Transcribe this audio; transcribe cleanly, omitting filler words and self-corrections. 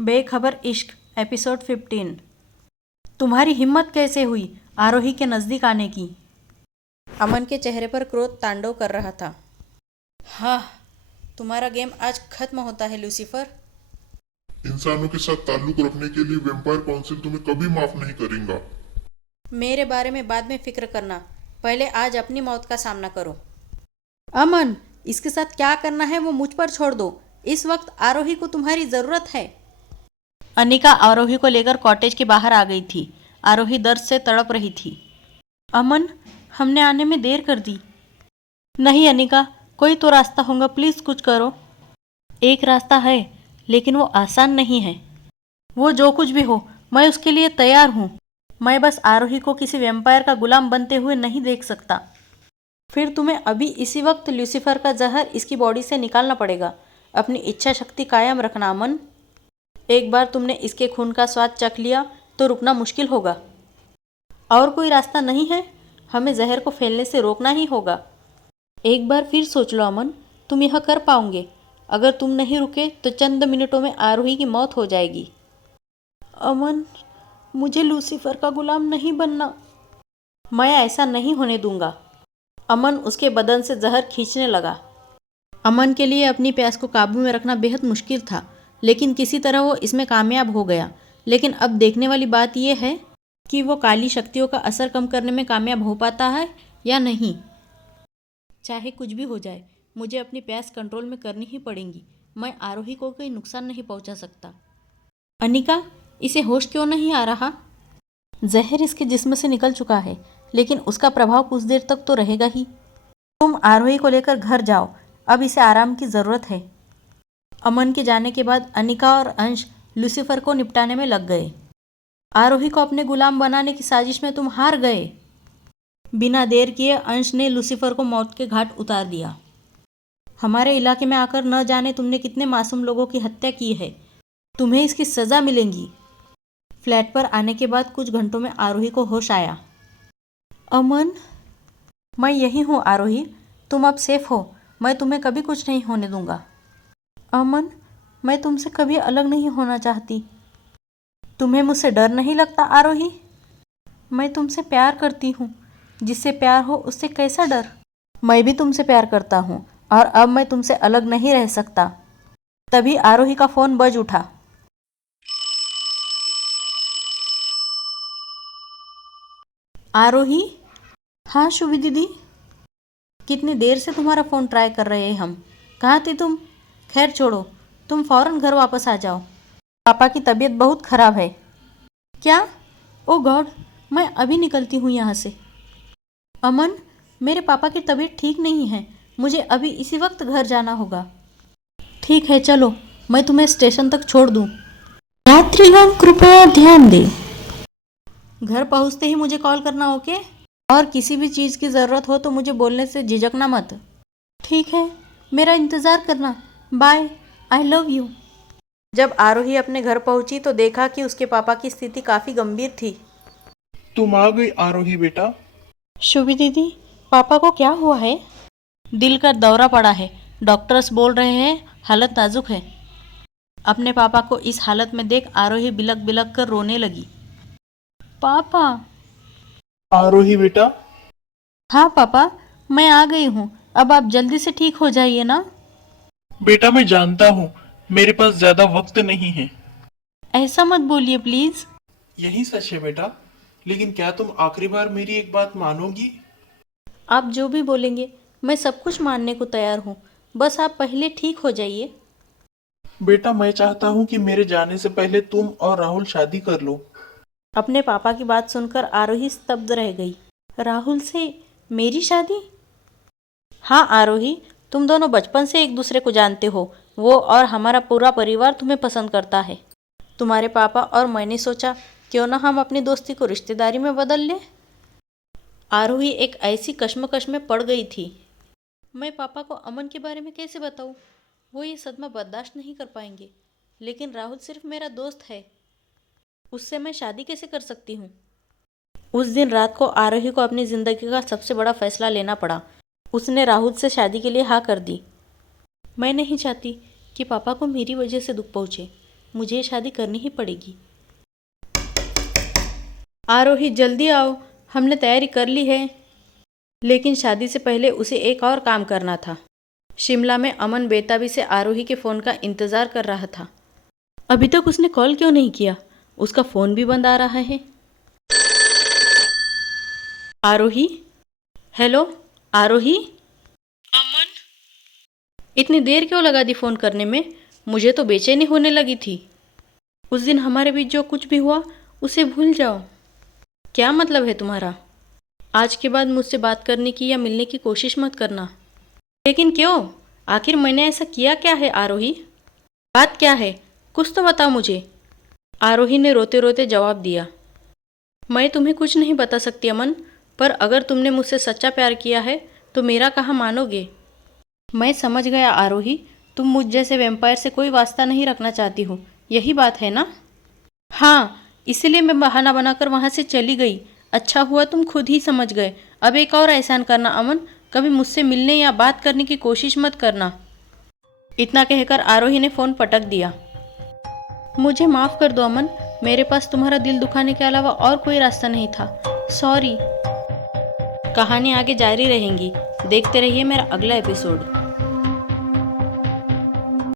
बेखबर इश्क एपिसोड 15। तुम्हारी हिम्मत कैसे हुई आरोही के नज़दीक आने की? अमन के चेहरे पर क्रोध तांडव कर रहा था। हाँ, तुम्हारा गेम आज खत्म होता है लूसीफर। इंसानों के साथ ताल्लुक रखने के लिए वेम्पायर काउंसिल तुम्हें कभी माफ नहीं करेगा। मेरे बारे में बाद में फिक्र करना, पहले आज अपनी मौत का सामना करो। अमन, इसके साथ क्या करना है वो मुझ पर छोड़ दो। इस वक्त आरोही को तुम्हारी ज़रूरत है। अनिका आरोही को लेकर कॉटेज के बाहर आ गई थी। आरोही दर्द से तड़प रही थी। अमन, हमने आने में देर कर दी। नहीं अनिका, कोई तो रास्ता होगा, प्लीज़ कुछ करो। एक रास्ता है, लेकिन वो आसान नहीं है। वो जो कुछ भी हो, मैं उसके लिए तैयार हूँ। मैं बस आरोही को किसी वैम्पायर का गुलाम बनते हुए नहीं देख सकता। फिर तुम्हें अभी इसी वक्त लूसीफर का जहर इसकी बॉडी से निकालना पड़ेगा। अपनी इच्छा शक्ति कायम रखना अमन। एक बार तुमने इसके खून का स्वाद चख लिया तो रुकना मुश्किल होगा। और कोई रास्ता नहीं है, हमें जहर को फैलने से रोकना ही होगा। एक बार फिर सोच लो अमन, तुम यह कर पाओगे। अगर तुम नहीं रुके तो चंद मिनटों में आरोही की मौत हो जाएगी। अमन, मुझे लूसीफर का गुलाम नहीं बनना। मैं ऐसा नहीं होने दूंगा। अमन उसके बदन से जहर खींचने लगा। अमन के लिए अपनी प्यास को काबू में रखना बेहद मुश्किल था, लेकिन किसी तरह वो इसमें कामयाब हो गया। लेकिन अब देखने वाली बात यह है कि वो काली शक्तियों का असर कम करने में कामयाब हो पाता है या नहीं। चाहे कुछ भी हो जाए, मुझे अपनी प्यास कंट्रोल में करनी ही पड़ेगी। मैं आरोही को कोई नुकसान नहीं पहुंचा सकता। अनिका, इसे होश क्यों नहीं आ रहा? जहर इसके जिस्म से निकल चुका है, लेकिन उसका प्रभाव कुछ देर तक तो रहेगा ही। तुम आरोही को लेकर घर जाओ, अब इसे आराम की ज़रूरत है। अमन के जाने के बाद अनिका और अंश लूसीफर को निपटाने में लग गए। आरोही को अपने गुलाम बनाने की साजिश में तुम हार गए। बिना देर किए अंश ने लूसीफर को मौत के घाट उतार दिया। हमारे इलाके में आकर न जाने तुमने कितने मासूम लोगों की हत्या की है। तुम्हें इसकी सज़ा मिलेगी। फ्लैट पर आने के बाद कुछ घंटों में आरोही को होश आया। अमन, मैं यही हूँ आरोही, तुम अब सेफ हो। मैं तुम्हें कभी कुछ नहीं होने दूंगा। अमन, मैं तुमसे कभी अलग नहीं होना चाहती। तुम्हें मुझसे डर नहीं लगता आरोही? मैं तुमसे प्यार करती हूँ। जिससे प्यार हो उससे कैसा डर? मैं भी तुमसे प्यार करता हूँ और अब मैं तुमसे अलग नहीं रह सकता। तभी आरोही का फ़ोन बज उठा। आरोही? हाँ शुभी दीदी। कितनी देर से तुम्हारा फ़ोन ट्राई कर रहे हैं हम। कहाँ थी तुम? खैर छोड़ो, तुम फ़ौरन घर वापस आ जाओ। पापा की तबीयत बहुत ख़राब है। क्या? ओ गॉड, मैं अभी निकलती हूँ यहाँ से। अमन, मेरे पापा की तबीयत ठीक नहीं है। मुझे अभी इसी वक्त घर जाना होगा। ठीक है चलो, मैं तुम्हें स्टेशन तक छोड़ दूँ। यात्रीगण कृपया ध्यान दें। घर पहुँचते ही मुझे कॉल करना, ओके? और किसी भी चीज़ की ज़रूरत हो तो मुझे बोलने से झिझकना मत। ठीक है, मेरा इंतज़ार करना। Bye, I love you. जब आरोही अपने घर पहुंची तो देखा कि उसके पापा की स्थिति काफ़ी गंभीर थी। तुम आ गई आरोही बेटा। शुभी दीदी, पापा को क्या हुआ है? दिल का दौरा पड़ा है। डॉक्टर्स बोल रहे हैं हालत नाजुक है। अपने पापा को इस हालत में देख आरोही बिलक बिलक कर रोने लगी। पापा। आरोही बेटा। हाँ पापा, मैं आ गई हूँ। अब आप जल्दी से ठीक हो जाइए ना। बेटा मैं जानता हूँ मेरे पास ज्यादा वक्त नहीं है। ऐसा मत बोलिए प्लीज़। यही सच है बेटा, लेकिन क्या तुम आखिरी बार मेरी एक बात मानोगी? आप जो भी बोलेंगे मैं सब कुछ मानने को तैयार हूँ। बस आप पहले ठीक हो जाइए। बेटा मैं चाहता हूँ कि मेरे जाने से पहले तुम और राहुल शादी कर लो। अपने पापा की बात सुनकर आरोही स्तब्ध रह गई। राहुल से मेरी शादी? हाँ आरोही, तुम दोनों बचपन से एक दूसरे को जानते हो। वो और हमारा पूरा परिवार तुम्हें पसंद करता है। तुम्हारे पापा और मैंने सोचा क्यों ना हम अपनी दोस्ती को रिश्तेदारी में बदल लें। आरोही एक ऐसी कश्मकश में पड़ गई थी। मैं पापा को अमन के बारे में कैसे बताऊँ? वो ये सदमा बर्दाश्त नहीं कर पाएंगे। लेकिन राहुल सिर्फ मेरा दोस्त है, उससे मैं शादी कैसे कर सकती हूँ? उस दिन रात को आरोही को अपनी ज़िंदगी का सबसे बड़ा फैसला लेना पड़ा। उसने राहुल से शादी के लिए हाँ कर दी। मैं नहीं चाहती कि पापा को मेरी वजह से दुख पहुँचे। मुझे ये शादी करनी ही पड़ेगी। आरोही जल्दी आओ, हमने तैयारी कर ली है। लेकिन शादी से पहले उसे एक और काम करना था। शिमला में अमन बेताबी से आरोही के फ़ोन का इंतज़ार कर रहा था। अभी तक उसने कॉल क्यों नहीं किया? उसका फ़ोन भी बंद आ रहा है। आरोही, हेलो आरोही। अमन, इतनी देर क्यों लगा दी फ़ोन करने में? मुझे तो बेचैनी होने लगी थी। उस दिन हमारे बीच जो कुछ भी हुआ उसे भूल जाओ। क्या मतलब है तुम्हारा? आज के बाद मुझसे बात करने की या मिलने की कोशिश मत करना। लेकिन क्यों? आखिर मैंने ऐसा किया क्या है आरोही? बात क्या है? कुछ तो बताओ मुझे। आरोही ने रोते रोते जवाब दिया। मैं तुम्हें कुछ नहीं बता सकती अमन, पर अगर तुमने मुझसे सच्चा प्यार किया है तो मेरा कहाँ मानोगे? मैं समझ गया आरोही, तुम मुझ जैसे वैम्पायर से कोई वास्ता नहीं रखना चाहती हो, यही बात है ना? हाँ, इसलिए मैं बहाना बनाकर वहाँ से चली गई। अच्छा हुआ तुम खुद ही समझ गए। अब एक और एहसान करना अमन, कभी मुझसे मिलने या बात करने की कोशिश मत करना। इतना कहकर आरोही ने फ़ोन पटक दिया। मुझे माफ़ कर दो अमन, मेरे पास तुम्हारा दिल दुखाने के अलावा और कोई रास्ता नहीं था। सॉरी। कहानी आगे जारी रहेंगी, देखते रहिए मेरा अगला एपिसोड।